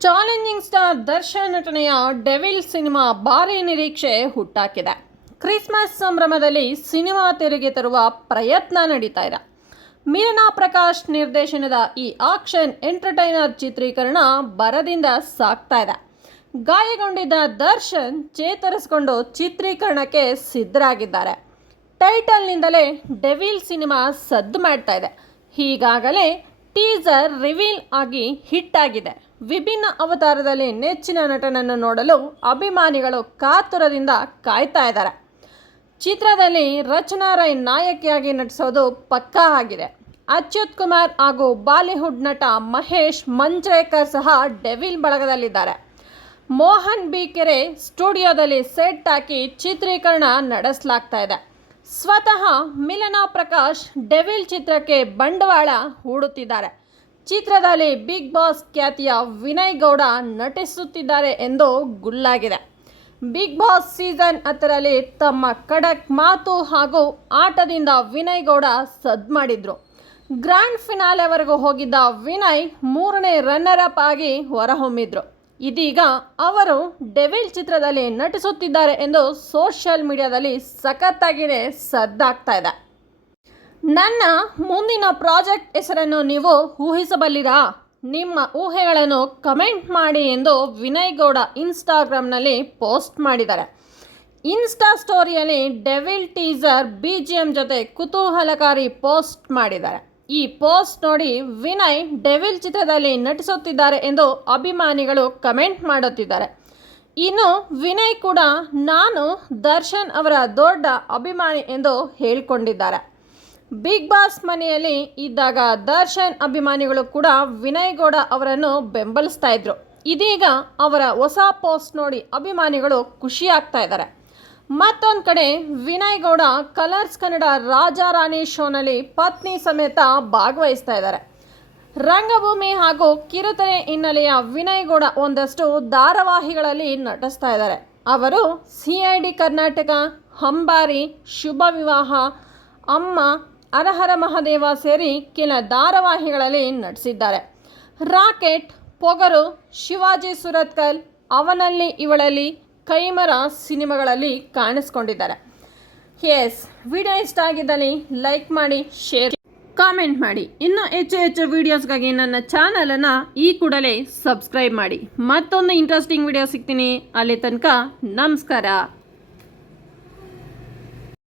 Challenging star Darshan ನಟನೆಯ devil cinema ಭಾರಿ ನಿರೀಕ್ಷೆ ಹುಟ್ಟಾಕಿದೆ. ಕ್ರಿಸ್ಮಸ್ ಸಂಭ್ರಮದಲ್ಲಿ ಸಿನಿಮಾ ತೆರೆಗೆ ತರುವ ಪ್ರಯತ್ನ ನಡೀತಾ ಇದೆ. ಮೀನಾ ಪ್ರಕಾಶ್ ನಿರ್ದೇಶನದ ಈ ಆಕ್ಷನ್ ಎಂಟರ್ಟೈನರ್ ಚಿತ್ರೀಕರಣ ಬರದಿಂದ ಸಾಗ್ತಾ ಇದೆ. ಗಾಯಗೊಂಡಿದ್ದ ದರ್ಶನ್ ಚೇತರಿಸಿಕೊಂಡು ಚಿತ್ರೀಕರಣಕ್ಕೆ ಸಿದ್ಧರಾಗಿದ್ದಾರೆ. ಟೈಟಲ್ನಿಂದಲೇ ಡೆವಿಲ್ ಸಿನಿಮಾ ಸದ್ದು ಮಾಡ್ತಾ ಇದೆ. ಈಗಾಗಲೇ ಟೀಸರ್ ರಿವೀಲ್ ಆಗಿ ಹಿಟ್ ಆಗಿದೆ ವಿಭಿನ್ನ ಅವತಾರದಲ್ಲಿ ನೆಚ್ಚಿನ ನಟನನ್ನು ನೋಡಲು ಅಭಿಮಾನಿಗಳು ಕಾತುರದಿಂದ ಕಾಯ್ತಾ ಇದ್ದಾರೆ. ಚಿತ್ರದಲ್ಲಿ ರಚನಾ ರೈ ನಾಯಕಿಯಾಗಿ ನಟಿಸೋದು ಪಕ್ಕಾ ಆಗಿದೆ. ಅಚ್ಯುತ್ ಕುಮಾರ್ ಹಾಗೂ ಬಾಲಿವುಡ್ ನಟ ಮಹೇಶ್ ಮಂಜ್ರೇಕರ್ ಸಹ ಡೆವಿಲ್ ಬಳಗದಲ್ಲಿದ್ದಾರೆ. ಮೋಹನ್ ಬಿ ಕೆರೆ ಸ್ಟುಡಿಯೋದಲ್ಲಿ ಸೆಟ್ ಹಾಕಿ ಚಿತ್ರೀಕರಣ ನಡೆಸಲಾಗ್ತಾ ಇದೆ. ಸ್ವತಃ ಮಿಲನಾ ಪ್ರಕಾಶ್ ಡೆವಿಲ್ ಚಿತ್ರಕ್ಕೆ ಬಂಡವಾಳ ಹೂಡುತ್ತಿದ್ದಾರೆ. ಚಿತ್ರದಲ್ಲಿ ಬಿಗ್ ಬಾಸ್ ಖ್ಯಾತಿಯ ವಿನಯ್ ಗೌಡ ನಟಿಸುತ್ತಿದ್ದಾರೆ ಎಂದು ಗುಲ್ಲಾಗಿದೆ. ಬಿಗ್ ಬಾಸ್ ಸೀಸನ್ ಹತ್ತರಲ್ಲಿ ತಮ್ಮ ಖಡಕ್ ಮಾತು ಹಾಗೂ ಆಟದಿಂದ ವಿನಯ್ ಗೌಡ ಸದ್ ಮಾಡಿದ್ರು. ಗ್ರ್ಯಾಂಡ್ ಫಿನಾಲೆವರೆಗೂ ಹೋಗಿದ್ದ ವಿನಯ್ ಮೂರನೇ ರನ್ನರ್ ಅಪ್ ಆಗಿ ಹೊರಹೊಮ್ಮಿದ್ರು. ಇದೀಗ ಅವರು ಡೆವಿಲ್ ಚಿತ್ರದಲ್ಲಿ ನಟಿಸುತ್ತಿದ್ದಾರೆ ಎಂದು ಸೋಷಿಯಲ್ ಮೀಡಿಯಾದಲ್ಲಿ ಸಖತ್ತಾಗಿಯೇ ಸದ್ದಾಗ್ತಾ ಇದೆ. ನನ್ನ ಮುಂದಿನ ಪ್ರಾಜೆಕ್ಟ್ ಹೆಸರನ್ನು ನೀವು ಊಹಿಸಬಲ್ಲಿರಾ? ನಿಮ್ಮ ಊಹೆಗಳನ್ನು ಕಮೆಂಟ್ ಮಾಡಿ ಎಂದು ವಿನಯ್ ಗೌಡ ಇನ್ಸ್ಟಾಗ್ರಾಮ್ನಲ್ಲಿ ಪೋಸ್ಟ್ ಮಾಡಿದ್ದಾರೆ. Insta ಸ್ಟೋರಿಯಲ್ಲಿ devil teaser, B G M ಜೊತೆ ಕುತೂಹಲಕಾರಿ ಪೋಸ್ಟ್ ಮಾಡಿದ್ದಾರೆ. ಈ ಪೋಸ್ಟ್ ನೋಡಿ ವಿನಯ್ ಡೆವಿಲ್ ಚಿತ್ರದಲ್ಲಿ ನಟಿಸುತ್ತಿದ್ದಾರೆ ಎಂದು ಅಭಿಮಾನಿಗಳು ಕಮೆಂಟ್ ಮಾಡುತ್ತಿದ್ದಾರೆ. ಇನ್ನು ವಿನಯ್ ಕೂಡ ನಾನು ದರ್ಶನ್ ಅವರ ದೊಡ್ಡ ಅಭಿಮಾನಿ ಎಂದು ಹೇಳಿಕೊಂಡಿದ್ದಾರೆ. ಬಿಗ್ ಬಾಸ್ ಮನೆಯಲ್ಲಿ ಇದ್ದಾಗ ದರ್ಶನ್ ಅಭಿಮಾನಿಗಳು ಕೂಡ ವಿನಯ್ ಗೌಡ ಅವರನ್ನು ಬೆಂಬಲಿಸ್ತಾ ಇದ್ರು. ಇದೀಗ ಅವರ ಹೊಸ ಪೋಸ್ಟ್ ನೋಡಿ ಅಭಿಮಾನಿಗಳು ಖುಷಿಯಾಗ್ತಾ ಇದ್ದಾರೆ. ಮತ್ತೊಂದು ಕಡೆ ವಿನಯ್ ಗೌಡ ಕಲರ್ಸ್ ಕನ್ನಡ ರಾಜಾ ರಾಣಿ ಶೋನಲ್ಲಿ ಪತ್ನಿ ಸಮೇತ ಭಾಗವಹಿಸ್ತಾ ಇದ್ದಾರೆ. ರಂಗಭೂಮಿ ಹಾಗೂ ಕಿರುತೆರೆ ಹಿನ್ನೆಲೆಯ ವಿನಯ್ ಗೌಡ ಒಂದಷ್ಟು ಧಾರಾವಾಹಿಗಳಲ್ಲಿ ನಟಿಸ್ತಾ ಇದ್ದಾರೆ. ಅವರು ಸಿ ಐ ಡಿ ಕರ್ನಾಟಕ ಹಂಬಾರಿ ಶುಭ ವಿವಾಹ, ಅಮ್ಮ, ಅರಹರ ಮಹಾದೇವ ಸೇರಿ ಕೆಲ ಧಾರಾವಾಹಿಗಳಲ್ಲಿ ನಟಿಸಿದ್ದಾರೆ. ರಾಕೆಟ್, ಪೊಗರು, ಶಿವಾಜಿ ಸುರತ್ಕಲ್, ಅವನಲ್ಲಿ ಇವಳಲ್ಲಿ ಕೈಮರ ಸಿನಿಮಾಗಳಲ್ಲಿ ಕಾಣಿಸ್ಕೊಂಡಿದ್ದಾರೆ. ಎಸ್ ವಿಡಿಯೋ ಇಷ್ಟ ಆಗಿದ್ದಲ್ಲಿ ಲೈಕ್ ಮಾಡಿ ಶೇರ್ ಕಾಮೆಂಟ್ ಮಾಡಿ. ಇನ್ನೂ ಹೆಚ್ಚು ಹೆಚ್ಚು ವೀಡಿಯೋಸ್ಗಾಗಿ ನನ್ನ ಚಾನಲನ್ನು ಈ ಕೂಡಲೇ ಸಬ್ಸ್ಕ್ರೈಬ್ ಮಾಡಿ. ಮತ್ತೊಂದು ಇಂಟ್ರೆಸ್ಟಿಂಗ್ ವಿಡಿಯೋ ಸಿಗ್ತೀನಿ. ಅಲ್ಲಿ ತನಕ ನಮಸ್ಕಾರ.